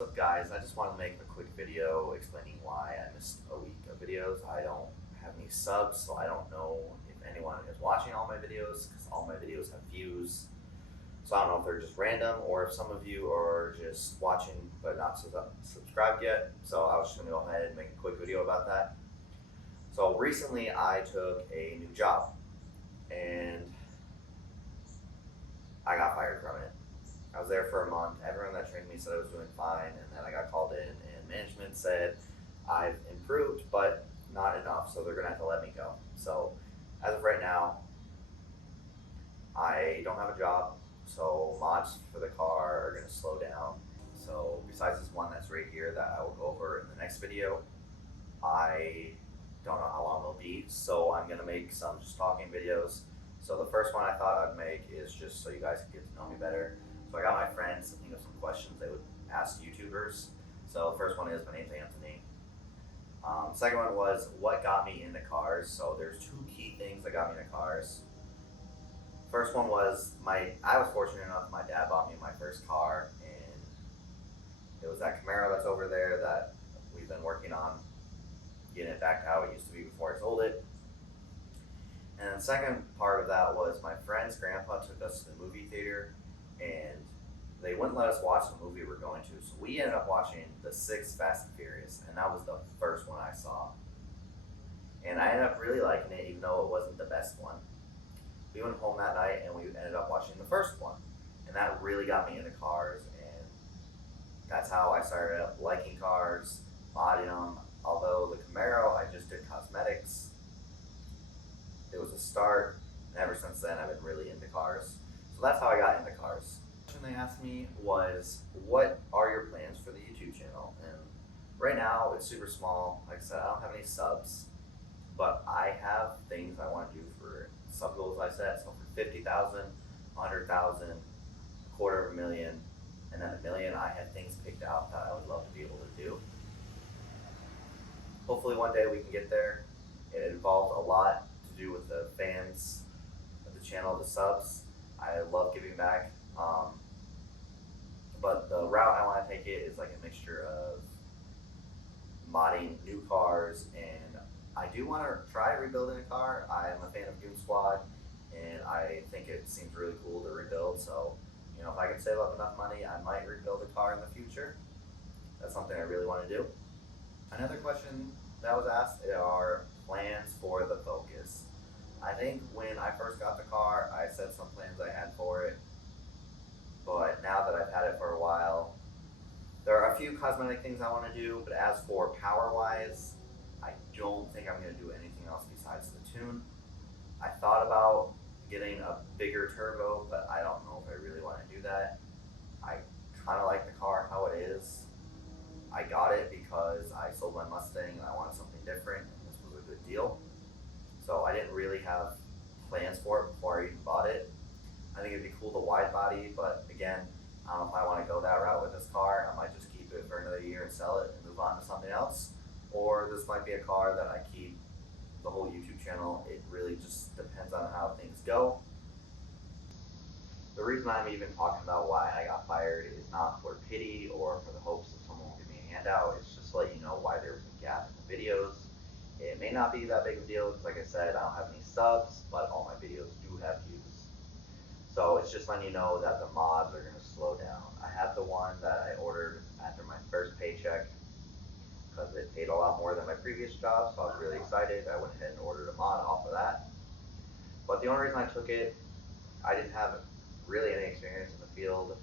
What's up guys, I just want to make a quick video explaining why I missed a week of videos. I don't have any subs, so I don't know if anyone is watching all my videos because all my videos have views. So I don't know if they're just random or if some of you are just watching but not subscribed yet. So I was just going to go ahead and make a quick video about that. So recently I took a new job and I got fired from it. I was there for a month. Everyone that trained me said I was doing fine, and then I got called in, and management said I've improved, but not enough, so they're gonna have to let me go. So, as of right now, I don't have a job, so mods for the car are gonna slow down. So, besides this one that's right here that I will go over in the next video, I don't know how long it'll be, so I'm gonna make some just talking videos. So the first one I thought I'd make is just so you guys can get to know me better. So I got my friends to think of some questions they would ask YouTubers. So the first one is, my name's Anthony. Second one was, what got me into cars? So there's two key things that got me into cars. First one was, I was fortunate enough, my dad bought me my first car, and it was that Camaro that's over there that we've been working on getting it back to how it used to be before I sold it. And the second part of that was my friend's grandpa took us to the movie theater, and they wouldn't let us watch the movie we were going to. So we ended up watching the 6th Fast and Furious, and that was the first one I saw. And I ended up really liking it, even though it wasn't the best one. We went home that night, and we ended up watching the first one. And that really got me into cars, and that's how I started up liking cars, modding them. Although the Camaro, I just did cosmetics. It was a start, and ever since then I've been really into cars. So that's how I got into cars. The question they asked me was, what are your plans for the YouTube channel? And right now it's super small. Like I said, I don't have any subs, but I have things I want to do for sub goals I set. So for 50,000, 100,000, $250,000, and then $1 million, I have things picked out that I would love to be able to do. Hopefully one day we can get there. It involves a lot to do with the fans of the channel, the subs. I love giving back, but the route I want to take it is like a mixture of modding new cars, and I do want to try rebuilding a car. I am a fan of Goon Squad, and I think it seems really cool to rebuild. So, you know, if I can save up enough money, I might rebuild a car in the future. That's something I really want to do. Another question that was asked are plans for the Focus. I think when I first got the car, I said some plans I had for it, but now that I've had it for a while, there are a few cosmetic things I want to do, but as for power-wise, I don't think I'm going to do anything else besides the tune. I thought about getting a bigger turbo, but I don't know if I really want to do that. I kind of like the car how it is. I got it because I sold my Mustang and I wanted something different, and this was a good deal. So I didn't really have plans for it before I even bought it. I think it'd be cool to wide body, but again, I don't know if I want to go that route with this car. I might just keep it for another year and sell it and move on to something else. Or this might be a car that I keep the whole YouTube channel. It really just depends on how things go. The reason I'm even talking about why I got fired is not for pity or for the hopes that someone will give me a handout. It's just to let you know why there was a gap in the videos. It may not be that big of a deal because, like I said, I don't have any subs, but all my videos do have views. So it's just letting you know that the mods are going to slow down. I have the one that I ordered after my first paycheck because it paid a lot more than my previous job, so I was really excited. I went ahead and ordered a mod off of that. But the only reason I took it, I didn't have really any experience in the field,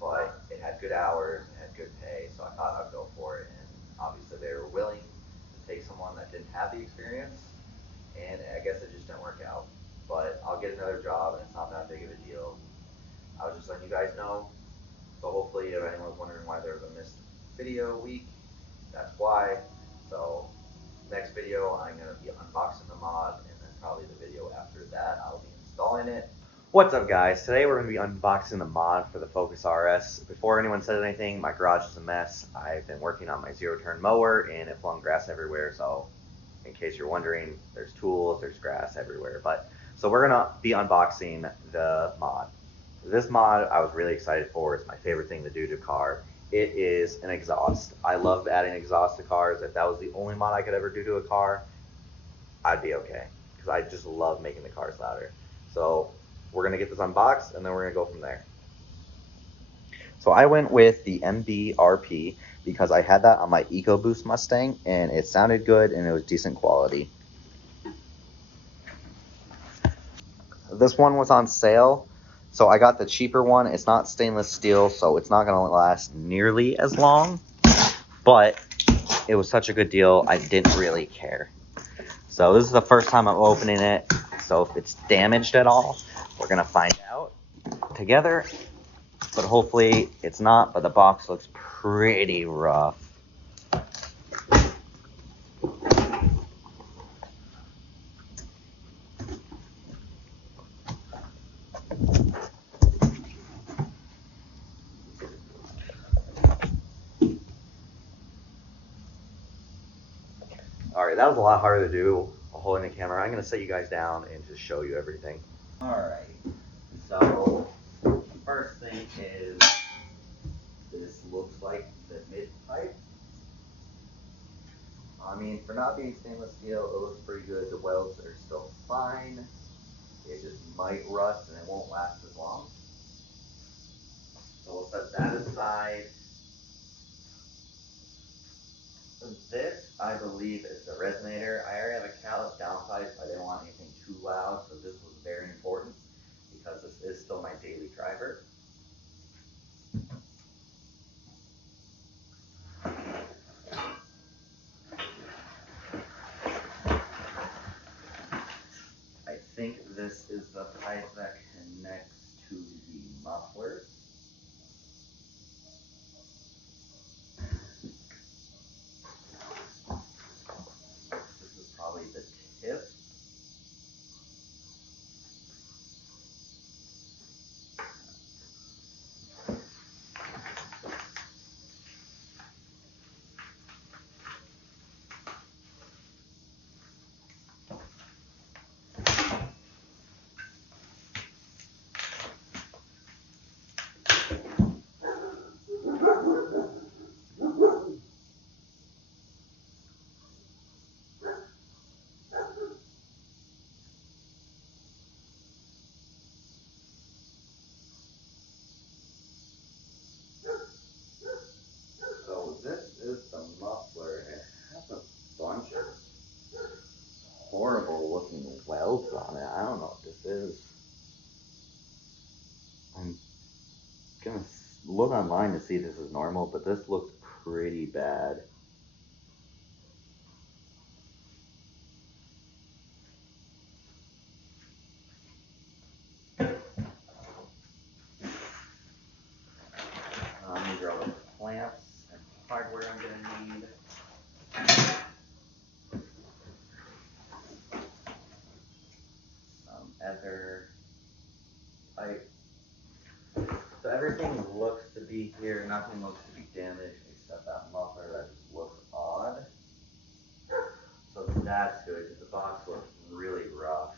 but it had good hours, it had good pay, so I thought I'd go for it. And obviously they were willing to take someone that didn't have the experience, and I guess it just didn't work out. But I'll get another job, and it's not that big of a deal. I was just letting you guys know. So hopefully, if anyone's wondering why there was a missed video week, that's why. So next video, I'm going to be unboxing the mod, and then probably the video after that, I'll be installing it. What's up guys, today we're going to be unboxing the mod for the Focus RS. Before anyone says anything, my garage is a mess. I've been working on my zero-turn mower and it flung grass everywhere, so in case you're wondering, there's tools, there's grass everywhere. So we're going to be unboxing the mod. This mod I was really excited for. It's my favorite thing to do to a car. it is an exhaust. I love adding exhaust to cars. If that was the only mod I could ever do to a car, I'd be okay, because I just love making the cars louder. So we're gonna get this unboxed and then we're gonna go from there. So I went with the Mbrp because I had that on my EcoBoost Mustang and it sounded good and it was decent quality. This one was on sale, so I got the cheaper one. It's not stainless steel, so it's not gonna last nearly as long, but it was such a good deal, I didn't really care. So this is the first time I'm opening it, so if it's damaged at all, we're gonna find out together, but hopefully it's not. But the box looks pretty rough. All right, that was a lot harder to do holding the camera. I'm gonna set you guys down and just show you everything. All right, so the first thing is this looks like the mid pipe. I mean, for not being stainless steel, it looks pretty good. The welds are still fine. It just might rust and it won't last as long. So we'll set that aside. This, I believe, is the resonator. I already have a callus downpipe. I didn't want anything too loud, so this was very important because this is still my daily driver. I think this is the pipe that connects to the muffler. This is probably the tip. So this is the muffler. It has a bunch of horrible looking welds on it. I don't know what this is. I'm gonna look online to see if this is normal, but this looks pretty bad. These are all the clamps and hardware I'm gonna need. Other pipe. So everything looks to be here. Nothing looks to be damaged except that muffler that just looks odd. So that's good because the box looks really rough.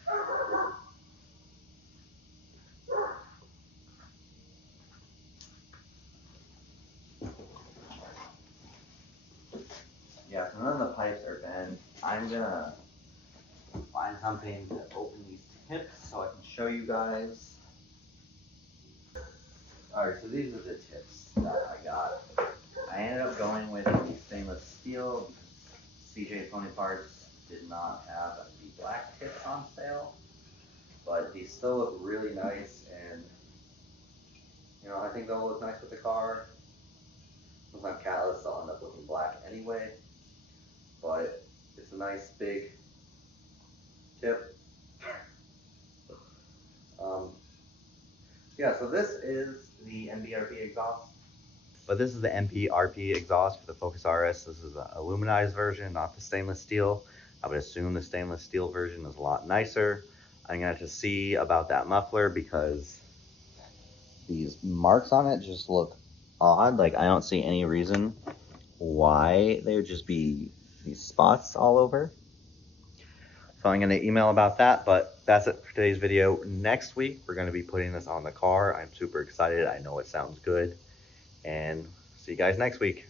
Yeah, so none of the pipes are bent. I'm gonna find something to open these tips so I can show you guys. Alright, so these are the tips that I got. I ended up going with the stainless steel because CJ Pony Parts did not have the black tips on sale, but these still look really nice, and you know, I think they'll look nice with the car. Since I'm catless, they'll end up looking black anyway, but it's a nice big tip. Yeah, so this is the Mbrp exhaust. But this is the Mbrp exhaust for the Focus RS. This is the aluminized version, not the stainless steel. I would assume the stainless steel version is a lot nicer. I'm gonna have to see about that muffler because these marks on it just look odd. Like, I don't see any reason why there would just be these spots all over. So I'm gonna email about that, but that's it for today's video. Next week, we're gonna be putting this on the car. I'm super excited. I know it sounds good. And See you guys next week.